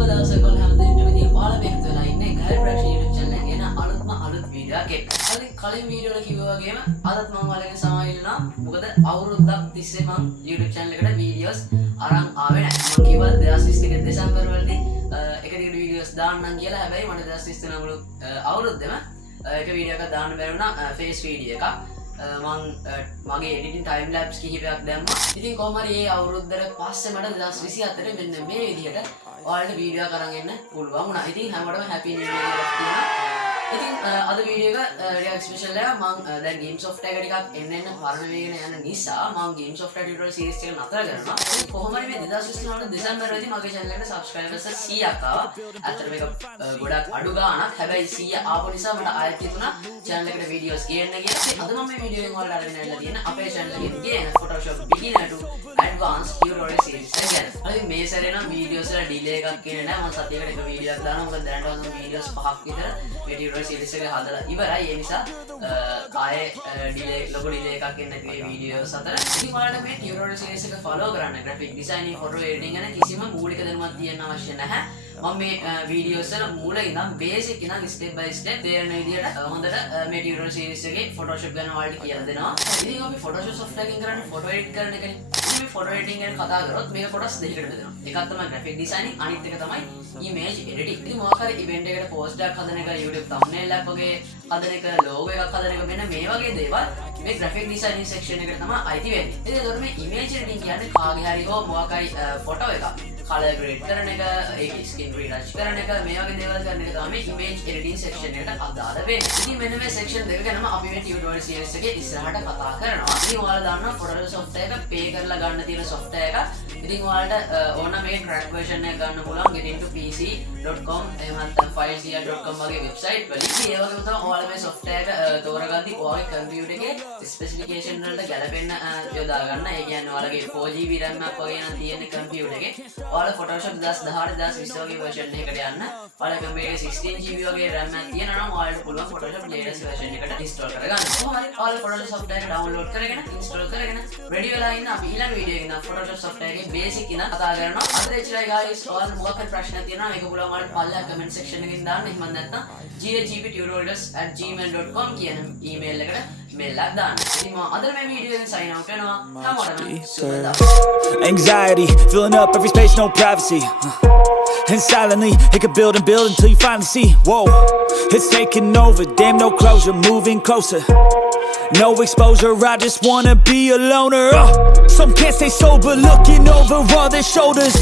සුබ දවසක් ඔයාලා හැමදෙනාටම ඉතින් ඔයාලා මේක තුලා ඉන්නේ graphicdesign YouTube channel එකේ න අලුත් වීඩියෝ එකක්. කලින් වීඩියෝ වල කිව්වා වගේම අදත් මම ඔයාලගෙන් සමාවෙන්නවා. මොකද අවුරුද්දක් තිස්සේ මම YouTube channel එකට වීඩියෝස් අරන් ආවේ නැහැ. මම කිව්වා 2021 දෙසැම්බර් වලදී එක දිගට වීඩියෝස් දාන්නම් කියලා. හැබැයි මට 2023 මුළු අවුරුද්දෙම එක වීඩියෝ එකක් දාන්න බැරි වුණා. ෆේස් වීඩියෝ එකක්. මගේ එඩිටින් ටයිම් ලැප්ස් කිහිපයක් දැම්මා. ඉතින් කොහොම හරි මේ අවුරුද්දට පස්සේ මට 2024 මෙන්න මේ විදිහට ඔයාලට වීඩියෝ එකක් අරන් එන්න පුළුවන් වුණා. ඉතින් හැමෝටම හැපි නිව් ඉයර් එකක් තියෙනවා. ඉතින් අද වීඩියෝ එක රියැක්ට් ස්පෙෂල් එක මම දැන් ගේම් සොෆ්ට්වෙයාර් එක ටිකක් එන්න පරණ වේගෙන යන නිසා මම ගේම් සොෆ්ට්වෙයාර් ටියුටෝරියල් සීරීස් එක නතර කරනවා. කොහොම හරි මේ 2023 දෙසැම්බර් වෙදී මගේ channel එකට subscribers 100ක් ආවා. අතට මේක ගොඩක් අඩු ගාණක්. හැබැයි 100 ආපු නිසා මට ආයෙත් හිතුණා channel එකට වීඩියෝස් ගේන්න කියලා. අද මම මේ වීඩියෝ එකෙන් ඔයාලට අරගෙන ඇවිල්ලා තියෙන අපේ channel එකේ තියෙන Photoshop beginner to advanced tutorial series එක ගැන. අද මේ සැරේ නම් වීඩියෝස් වල ඩිලේ එකක් කියන්නේ නැහැ. මම සතියකට එක වීඩියෝ එකක් දානවා. මොකද දැනට මම වීඩියෝස් 5ක් විතර මේ tutorial series එක හදලා ඉවරයි. ඒ නිසා ආයේ ලොකු ඩිලේ එකක් එන්නේ නැති මේ වීඩියෝස් අතර. ඉතින් ඔයාලට මේ tutorial series එක follow කරන්න graphic designing, photo editing ගැන කිසිම මූලික දැනුමක් තියෙන්න අවශ්‍ය නැහැ. මම මේ වීඩියෝස් වල මූල ඉඳන් බේසික් ඉඳන් step by step තේරෙන විදිහට හොඳට මේ tutorial series එකේ Photoshop ගැන ඔයාලට කියලා දෙනවා. ඉතින් අපි Photoshop software එකෙන් කරන්නේ photo edit කරන එකනේ. මේ photo editing ගැන කතා කරොත් මේක කොටස් දෙකකට බෙදෙනවා. එකක් තමයි graphic designing, අනිත් එක තමයි image editing. ඉතින් මොකක් හරි event එකකට post එකක් හදන එක, YouTube thumbnail එකක් වගේ හදන එක, logo එකක් හදන එක මෙන්න මේ වගේ දේවල් මේ graphic designing section එකට තමයි අයිති වෙන්නේ. ඉතින් ඒතකොට මේ image editing කියන්නේ කාගේ හරි හෝ මොකක් හරි photo එකක් color grade කරන එක, ඒක skin retouch කරන එක, මේ වගේ දේවල් කරන එක තමයි image editing section එකට අදාළ වෙන්නේ. ඉතින් මෙන්න මේ section දෙක ගැනම අපි මේ tutorial series එකේ ඉස්සරහට කතා කරනවා. ඉතින් ඔයාලා දන්නවා Photoshop software එක pay කරලා ගන්න තියෙන software එකක්. ඉතින් ඔයාලට ඕන මේ crack version එක ගන්න පුළුවන් getintopc.com එහෙම නැත්නම් fileshare.com වගේ website වලින්. ඒ වගේම තමයි ඔයාලා මේ software එක තෝරගද්දි ඔයාගේ computer එකේ specification වලට ගැලපෙන්න යොදා ගන්න. ඒ කියන්නේ ඔයාලගේ 4GB RAM එකක් වගේ නම් තියෙන computer එකේ ඔයාලා Photoshop 2018 2020 වගේ version එකකට යන්න. ඔයාලා computer එකේ 16GB වගේ RAM එකක් තියෙනවා නම් ඔයාලට පුළුවන් Photoshop latest version එකට install කරගන්න. කොහොම හරි ඔයාලා Photoshop software එක download කරගෙන install කරගෙන ready වෙලා ඉන්න අපි ඊළඟ වීඩියෝ එකේ ඉඳන් Photoshop software එකේ basic ඉඳන් කතා කරනවා. අද එච්චරයි guys. ඔයාලා මොකක් හරි ප්‍රශ්නයක් තියෙනවා මේක පුළුවන් ඔයාලට පල්ලා comment section එකකින් දාන්න. එහෙම නැත්නම් ghbtutorials@gmail.com කියන email එකට mail එකක් දාන්න. ඉතින් මම අද මේ වීඩියෝ එකෙන් sign out වෙනවා. හැමෝටම සුබ දවසක්. Anxiety, filling up every space, no privacy. And silently, it could build and build until you finally see. Whoa, it's taking over, damn no closure, moving closer. No exposure, I just wanna be a loner. Some can't stay sober, looking over all their shoulders.